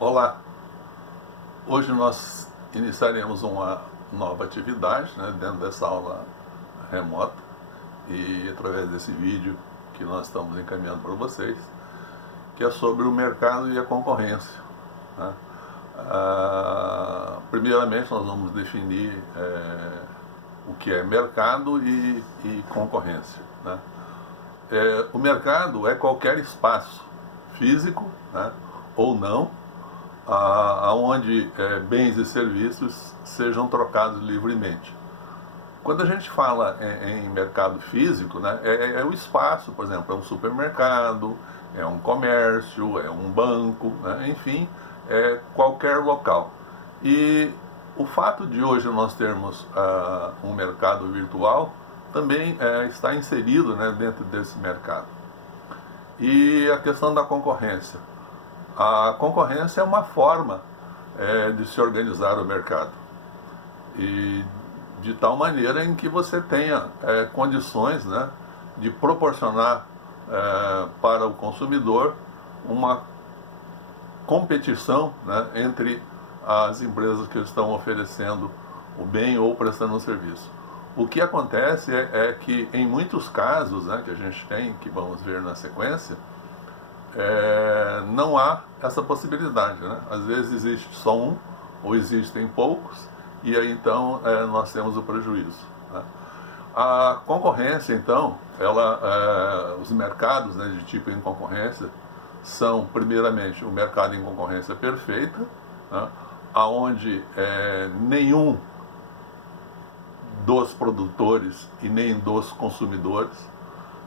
Olá, hoje nós iniciaremos uma nova atividade, né, dentro dessa aula remota e através desse vídeo que nós estamos encaminhando para vocês, que é sobre o mercado e a concorrência, né? Primeiramente nós vamos definir o que é mercado e concorrência, né? O mercado é qualquer espaço físico, né, ou não, aonde bens e serviços sejam trocados livremente. Quando a gente fala em mercado físico, né, é o espaço, por exemplo, é um supermercado, é um comércio, é um banco, né, enfim, é qualquer local. E o fato de hoje nós termos um mercado virtual também está inserido, né, dentro desse mercado. E a questão da concorrência. A concorrência é uma forma de se organizar o mercado, e de tal maneira em que você tenha condições, né, de proporcionar para o consumidor uma competição, né, entre as empresas que estão oferecendo o bem ou prestando o serviço. O que acontece é que em muitos casos, né, que a gente tem, que vamos ver na sequência, não há essa possibilidade, né? Às vezes existe só um, ou existem poucos, e aí então nós temos o prejuízo, né? A concorrência, então, os mercados, né, de tipo em concorrência são, primeiramente, o mercado em concorrência perfeita, né, onde nenhum dos produtores e nem dos consumidores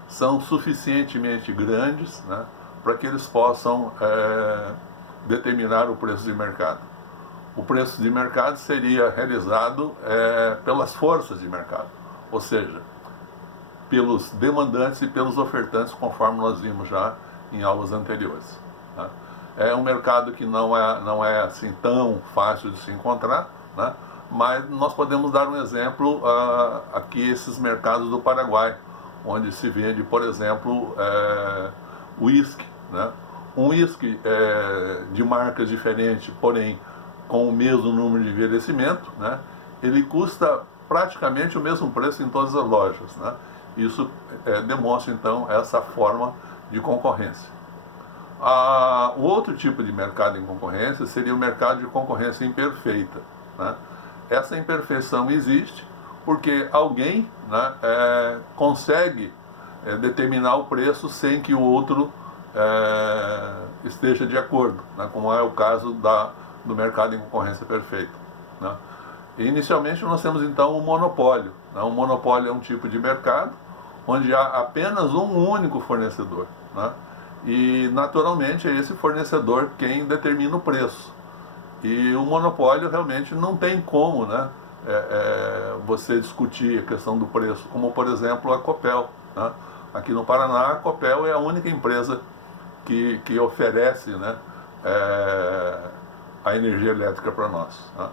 são suficientemente grandes, né, para que eles possam determinar o preço de mercado. O preço de mercado seria realizado pelas forças de mercado, ou seja, pelos demandantes e pelos ofertantes, conforme nós vimos já em aulas anteriores, né? É um mercado que não é assim tão fácil de se encontrar, né? Mas nós podemos dar um exemplo aqui, esses mercados do Paraguai, onde se vende, por exemplo, uísque, né? Um uísque de marcas diferentes, porém com o mesmo número de envelhecimento, né, ele custa praticamente o mesmo preço em todas as lojas, né? Isso demonstra então essa forma de concorrência. O outro tipo de mercado em concorrência seria o mercado de concorrência imperfeita, né? Essa imperfeição existe porque alguém, né, consegue determinar o preço sem que o outro esteja de acordo, né, como é o caso do mercado em concorrência perfeita, né? Inicialmente nós temos então o monopólio, né? O monopólio é um tipo de mercado onde há apenas um único fornecedor, né? E naturalmente é esse fornecedor quem determina o preço. E o monopólio realmente não tem como, né, você discutir a questão do preço, como por exemplo a Copel, né? Aqui no Paraná a Copel é a única empresa que oferece, né, a energia elétrica para nós, né?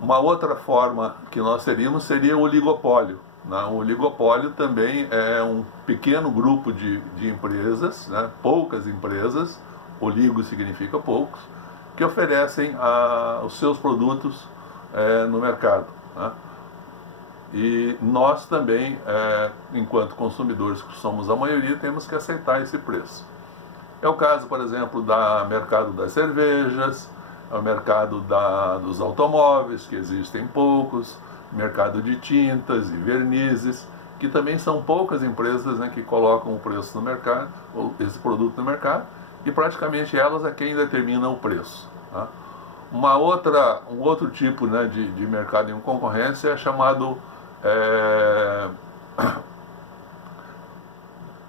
Uma outra forma que nós teríamos seria o oligopólio, né? O oligopólio também é um pequeno grupo de empresas, né? Poucas empresas, oligo significa poucos, que oferecem os seus produtos no mercado, né? E nós também, enquanto consumidores, que somos a maioria, temos que aceitar esse preço. É o caso, por exemplo, do mercado das cervejas, é o mercado dos automóveis, que existem poucos, mercado de tintas e vernizes, que também são poucas empresas, né, que colocam o preço no mercado, esse produto no mercado, e praticamente elas é quem determina o preço, né? Um outro tipo, né, de mercado em concorrência é chamado,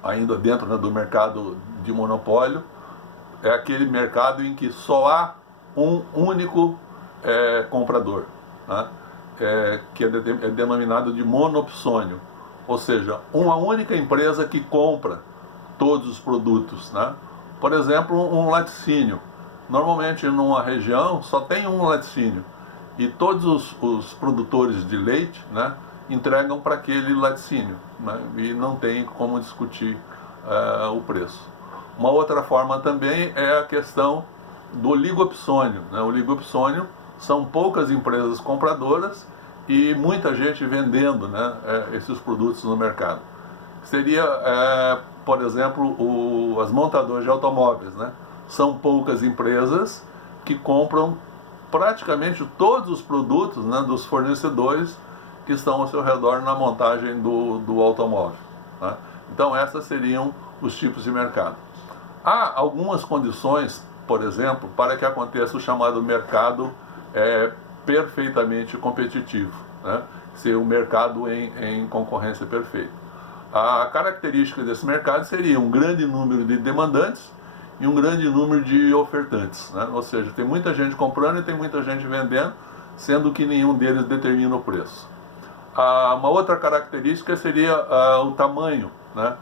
ainda dentro, né, do mercado de monopólio, é aquele mercado em que só há um único comprador, né? Que é denominado de monopsônio, ou seja, uma única empresa que compra todos os produtos, né? Por exemplo, um laticínio. Normalmente numa região só tem um laticínio e todos os produtores de leite, né, entregam para aquele laticínio, né, e não tem como discutir o preço. Uma outra forma também é a questão do oligopsônio, né? O oligopsônio são poucas empresas compradoras e muita gente vendendo, né, esses produtos no mercado. Seria, por exemplo, as montadoras de automóveis, né? São poucas empresas que compram praticamente todos os produtos, né, dos fornecedores que estão ao seu redor na montagem do automóvel, né? Então essas seriam os tipos de mercado. Há algumas condições, por exemplo, para que aconteça o chamado mercado perfeitamente competitivo, né? Ser um mercado em concorrência perfeita. A característica desse mercado seria um grande número de demandantes e um grande número de ofertantes, né? Ou seja, tem muita gente comprando e tem muita gente vendendo, sendo que nenhum deles determina o preço. Uma outra característica seria o tamanho, né,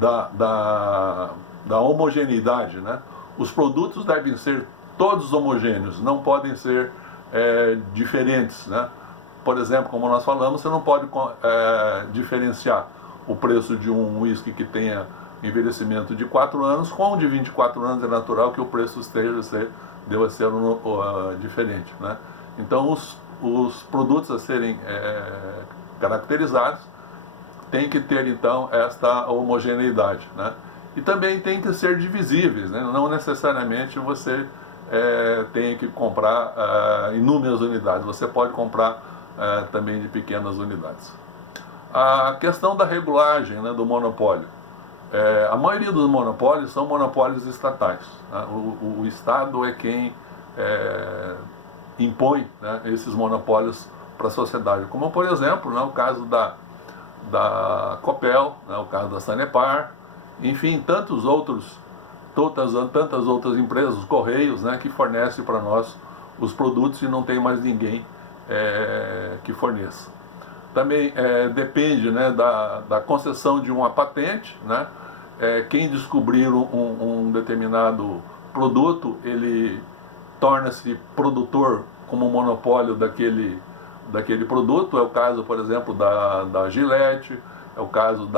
da homogeneidade, né? Os produtos devem ser todos homogêneos, não podem ser diferentes, né? Por exemplo, como nós falamos, você não pode diferenciar o preço de um whisky que tenha envelhecimento de 4 anos com um de 24 anos. É natural que o preço deva ser diferente, né? Então os produtos a serem caracterizados têm que ter então esta homogeneidade, né? E também tem que ser divisíveis, né? Não necessariamente você tem que comprar inúmeras unidades, você pode comprar também de pequenas unidades. A questão da regulagem, né, do monopólio. A maioria dos monopólios são monopólios estatais, né? O Estado é quem impõe, né, esses monopólios para a sociedade, como por exemplo, né, o caso da Copel, né, o caso da Sanepar, enfim, tantas outras empresas, os Correios, né, que fornecem para nós os produtos e não tem mais ninguém que forneça. Também depende, né, da concessão de uma patente, né? Quem descobrir um determinado produto, ele torna-se produtor como monopólio daquele produto. É o caso, por exemplo, da Gillette, é o caso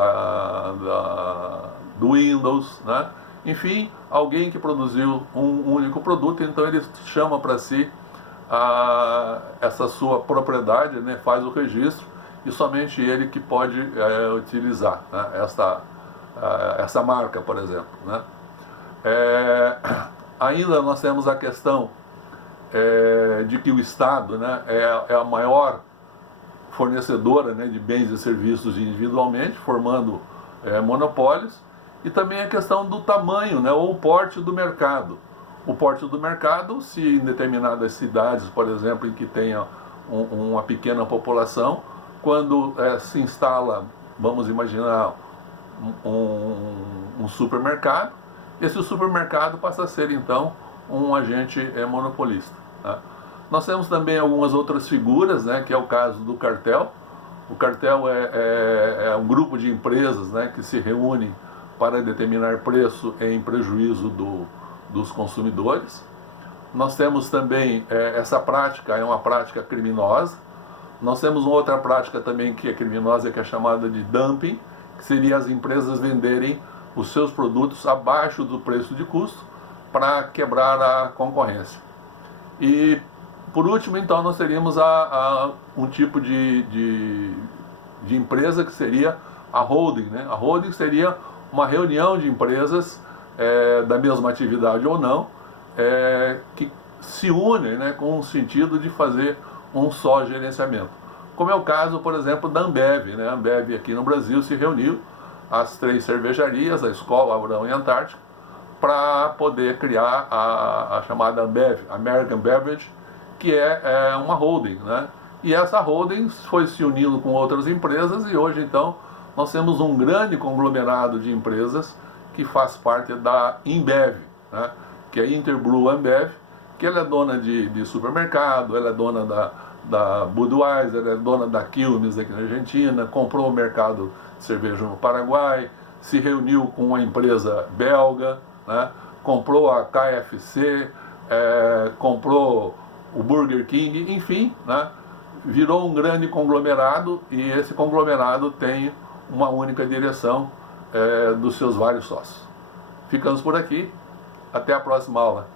do Windows, né? Enfim, alguém que produziu um único produto, então ele chama para si essa sua propriedade, né? Faz o registro e somente ele que pode utilizar, né, essa marca, por exemplo, né? Ainda nós temos a questão de que o Estado, né, é a maior fornecedora, né, de bens e serviços individualmente, formando monopólios, e também a questão do tamanho, né, ou o porte do mercado. O porte do mercado, se em determinadas cidades, por exemplo, em que tenha uma pequena população, quando se instala, vamos imaginar, um supermercado, esse supermercado passa a ser então um agente monopolista, né? Nós temos também algumas outras figuras, né, que é o caso do cartel. O cartel é um grupo de empresas, né, que se reúnem para determinar preço em prejuízo dos consumidores. Nós temos também essa prática, é uma prática criminosa. Nós temos uma outra prática também que é criminosa, que é chamada de dumping, que seria as empresas venderem os seus produtos abaixo do preço de custo para quebrar a concorrência. E por último, então, nós teríamos um tipo de empresa que seria a holding, né? A holding seria uma reunião de empresas da mesma atividade ou não, que se unem, né, com o sentido de fazer um só gerenciamento. Como é o caso, por exemplo, da Ambev, né? A Ambev aqui no Brasil se reuniu, as 3 cervejarias, a Skol, a Brahma e a Antártica, para poder criar a chamada Ambev, American Beverage, que é uma holding, né? E essa holding foi se unindo com outras empresas e hoje, então, nós temos um grande conglomerado de empresas que faz parte da InBev, né? Que é a Interbrew Ambev, que ela é dona de supermercado, ela é dona da Budweiser, ela é dona da Quilmes aqui na Argentina, comprou o mercado de cerveja no Paraguai, se reuniu com uma empresa belga, né? Comprou a KFC, comprou o Burger King, enfim, né? Virou um grande conglomerado e esse conglomerado tem uma única direção dos seus vários sócios. Ficamos por aqui. Até a próxima aula.